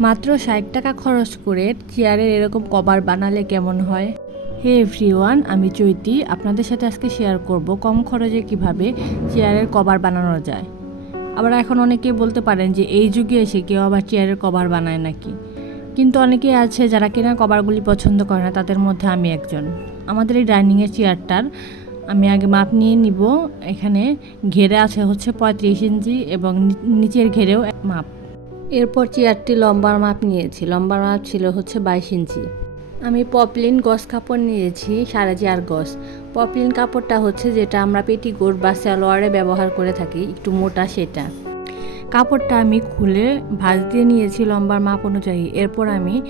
মাত্র ষাট টাকা খরচ করে চেয়ারের এরকম কভার বানালে কেমন হয়? হে এভরিওয়ান, আমি চৈতি। আপনাদের সাথে আজকে শেয়ার করব কম খরচে কীভাবে চেয়ারের কভার বানানো যায়। আবার এখন অনেকেই বলতে পারেন যে, এই যুগে এসে কেউ আবার চেয়ারের কভার বানায় নাকি? কিন্তু অনেকেই আছে যারা কিনা কভারগুলি পছন্দ করে না, তাদের মধ্যে আমি একজন। আমাদের এই ডাইনিংয়ের চেয়ারটার আমি আগে মাপ নিয়ে নিব। এখানে ঘেরে আছে হচ্ছে পঁয়ত্রিশ ইঞ্চি এবং নিচের ঘেরেও মাপ। এরপর চেয়ারটি লম্বার মাপ নিয়েছি। লম্বার মাপ ছিল হচ্ছে বাইশ ইঞ্চি। আমি পপলিন গস কাপড় নিয়েছি, সাড়ে চার গস। পপলিন কাপড়টা হচ্ছে যেটা আমরা পেটিকোট বা সালোয়ারে ব্যবহার করে থাকি, একটু মোটা সেটা। কাপড়টা আমি খুলে ভাঁজ দিয়ে নিয়েছি লম্বার মাপ অনুযায়ী। এরপর আমি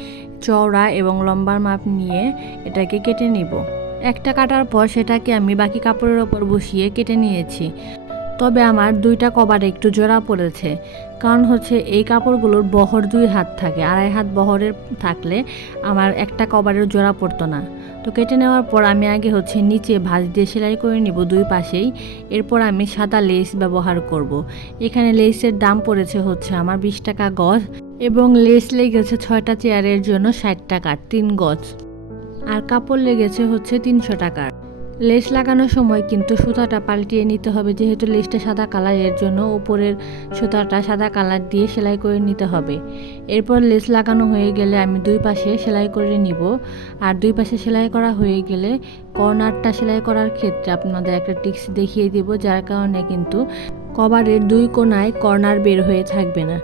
চওড়া এবং লম্বার মাপ নিয়ে এটাকে কেটে নিব। একটা কাটার পর সেটাকে আমি বাকি কাপড়ের ওপর বসিয়ে কেটে নিয়েছি। তবে আমার দুইটা কভারে একটু জোড়া পড়েছে। কারণ হচ্ছে এই কাপড়গুলোর বহর দুই হাত থাকে। আড়াই হাত বহরের থাকলে আমার একটা কভারের জোড়া পড়তো না। তো কেটে নেওয়ার পর আমি আগে হচ্ছে নিচে ভাঁজ দিয়ে সেলাই করে নিব দুই পাশেই। এরপর আমি সাদা লেস ব্যবহার করব। এখানে লেসের দাম পড়েছে হচ্ছে আমার বিশ টাকা গজ এবং লেস লেগেছে ছয়টা চেয়ারের জন্য ষাট টাকার তিন গজ। আর কাপড় লেগেছে হচ্ছে তিনশো টাকার। লেস লাগানোর সময় কিন্তু সুতাটা পাল্টিয়ে নিতে হবে, যেহেতু লেসটা সাদা কালারের জন্য উপরের সুতাটা সাদা কালার দিয়ে সেলাই করে নিতে হবে। এরপর লেস লাগানো হয়ে গেলে আমি দুই পাশে সেলাই করে নিব। আর দুই পাশে সেলাই করা হয়ে গেলে কর্নারটা সেলাই করার ক্ষেত্রে আপনাদের একটা টিক্স দেখিয়ে দিব, যার কারণে কিন্তু কভারের দুই কোনায় কর্নার বের হয়ে থাকবে না,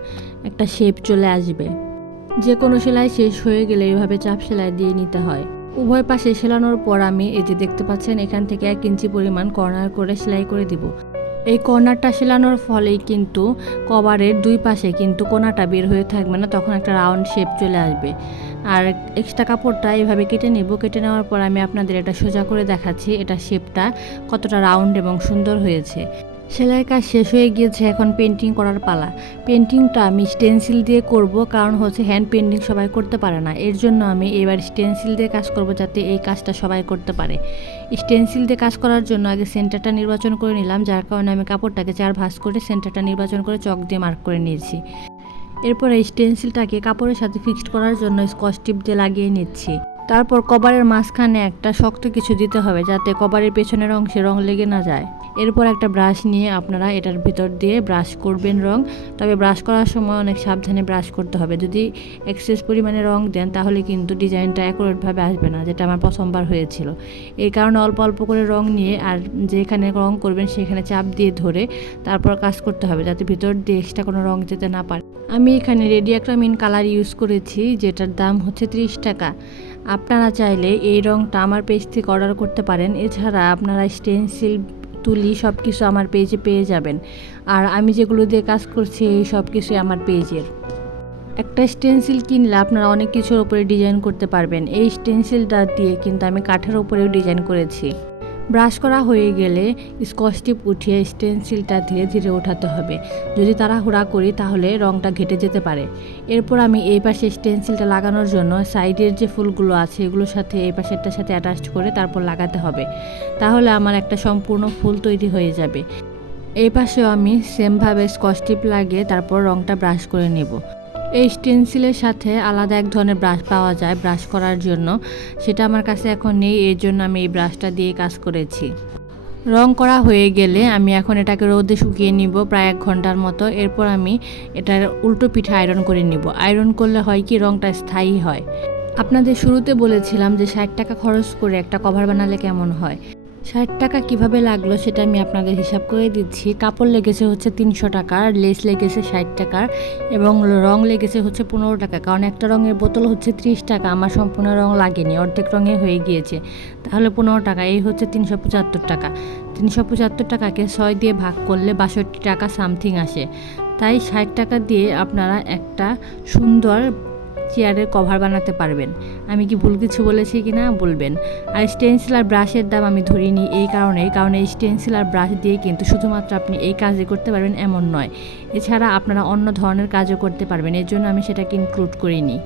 একটা শেপ চলে আসবে। যে কোনো সেলাই শেষ হয়ে গেলে এইভাবে চাপ সেলাই দিয়ে নিতে হয়। উভয় পাশে সেলানোর পর আমি এই যে দেখতে পাচ্ছেন, এখান থেকে এক ইঞ্চি পরিমাণ কর্নার করে সেলাই করে দিব। এই কর্নারটা সেলানোর ফলেই কিন্তু কভারের দুই পাশে কিন্তু কোনাটা বের হয়ে থাকবে না, তখন একটা রাউন্ড শেপ চলে আসবে। আর এক্সট্রা কাপড়টা এইভাবে কেটে নেব, কেটে নেওয়ার পর আমি আপনাদের এটা সোজা করে দেখাচ্ছি, এটা শেপটা কতটা রাউন্ড এবং সুন্দর হয়েছে। সেলাই কাজ শেষ হয়ে গিয়েছে এখন পেন্টিং করার পালা। পেন্টিংটা আমি স্টেন্সিল দিয়ে করব, কারণ হচ্ছে হ্যান্ড পেন্টিং সবাই করতে পারে না। এর জন্য আমি এবার স্টেন্সিল দিয়ে কাজ করব যাতে এই কাজটা সবাই করতে পারে। স্টেন্সিল দিয়ে কাজ করার জন্য আগে সেন্টারটা নির্বাচন করে নিলাম, যার কারণে আমি কাপড়টাকে চার ভাঁজ করে সেন্টারটা নির্বাচন করে চক দিয়ে মার্ক করে নিয়েছি। এরপর স্টেন্সিলটাকে কাপড়ের সাথে ফিক্সড করার জন্য স্কচ টিপ দিয়ে লাগিয়ে নিচ্ছি। তারপর কভারের মাঝখানে একটা শক্ত কিছু দিতে হবে যাতে কভারের পেছনের অংশে রং লেগে না যায়। এরপর একটা ব্রাশ নিয়ে আপনারা এটার ভিতর দিয়ে ব্রাশ করবেন রং। তবে ব্রাশ করার সময় অনেক সাবধানে ব্রাশ করতে হবে। যদি এক্সেস পরিমাণে রং দেন, তাহলে কিন্তু ডিজাইনটা অ্যাকুরেটভাবে আসবে না, যেটা আমার প্রথমবার হয়েছিল। এই কারণে অল্প অল্প করে রং নিয়ে আর যেখানে রং করবেন, সেখানে চাপ দিয়ে ধরে তারপর কাজ করতে হবে যাতে ভিতর দিয়ে এক্সট্রা কোনো রং যেতে না পারে। আমি এখানে রেডিয়াক্রামিন কালার ইউজ করেছি, যেটার দাম হচ্ছে ত্রিশ টাকা। আপনারা চাইলে এই রংটা আমার পেজ থেকে অর্ডার করতে পারেন। এছাড়া আপনারা স্টেনসিল তুলি সব কিছু আমার পেজে পেয়ে যাবেন। আর আমি যেগুলো দিয়ে কাজ করছি, এই সব কিছুই আমার পেজের একটা স্টেনসিল কিনলে আপনারা অনেক কিছুর উপরে ডিজাইন করতে পারবেন। এই স্টেনসিলটা দিয়ে কিন্তু আমি কাঠের উপরেও ডিজাইন করেছি। ব্রাশ করা হয়ে গেলে স্কচ টিপ উঠিয়ে স্টেনসিলটা ধীরে ধীরে ওঠাতে হবে। যদি তাড়াহুড়া করি তাহলে রংটা ঘেটে যেতে পারে। এরপর আমি এই পাশে স্টেনসিলটা লাগানোর জন্য সাইডের যে ফুলগুলো আছে এগুলোর সাথে এই পাশেরটার সাথে অ্যাটাচ করে তারপর লাগাতে হবে। তাহলে আমার একটা সম্পূর্ণ ফুল তৈরি হয়ে যাবে। এই পাশেও আমি সেমভাবে স্কচ টিপ লাগিয়ে তারপর রংটা ব্রাশ করে নেব। এই স্টেনসিলের সাথে আলাদা এক ধরনের ব্রাশ পাওয়া যায় ব্রাশ করার জন্য। সেটা আমার কাছে এখন নেই, এর জন্য আমি এই ব্রাশটা দিয়ে কাজ করেছি। রং করা হয়ে গেলে আমি এখন এটাকে রোদে শুকিয়ে নিব প্রায় এক ঘণ্টার মতো। এরপর আমি এটার উল্টো পিঠে আয়রন করে নিব। আয়রন করলে হয় কি, রংটা স্থায়ী হয়। আপনাদের শুরুতে বলেছিলাম যে ষাট টাকা খরচ করে একটা কভার বানালে কেমন হয়? ষাট টাকা কীভাবে লাগল সেটা আমি আপনাদের হিসাব করে দিচ্ছি। কাপড় লেগেছে হচ্ছে তিনশো টাকার লেস লেগেছে ষাট টাকার এবং রং লেগেছে হচ্ছে পনেরো টাকা। কারণ একটা রঙের বোতল হচ্ছে ত্রিশ টাকা, আমার সম্পূর্ণ রং লাগেনি, অর্ধেক রঙে হয়ে গিয়েছে। তাহলে পনেরো টাকা, এই হচ্ছে তিনশো পঁচাত্তর টাকা। তিনশো পঁচাত্তর টাকাকে ছয় দিয়ে ভাগ করলে বাষট্টি টাকা সামথিং আসে। তাই ষাট টাকা দিয়ে আপনারা একটা সুন্দর চেয়ারের কভার বানাতে পারবেন। আমি কি ভুল কিছু বলেছি কি না বলবেন। আর স্টেন্সিল আর ব্রাশের দাম আমি ধরিনি এই কারণে কারণ এই স্টেন্সিল আর ব্রাশ দিয়ে কিন্তু শুধুমাত্র আপনি এই কাজই করতে পারবেন এমন নয়। এছাড়া আপনারা অন্য ধরনের কাজও করতে পারবেন, এর জন্য আমি সেটাকে ইনক্লুড করিনি।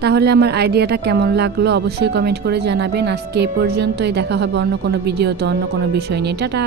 তাহলে আমার আইডিয়াটা কেমন লাগল অবশ্যই কমেন্ট করে জানাবেন। আজকে এ পর্যন্তই, দেখা হবে অন্য কোনো ভিডিওতে অন্য কোনো বিষয় নিয়ে। টাটা!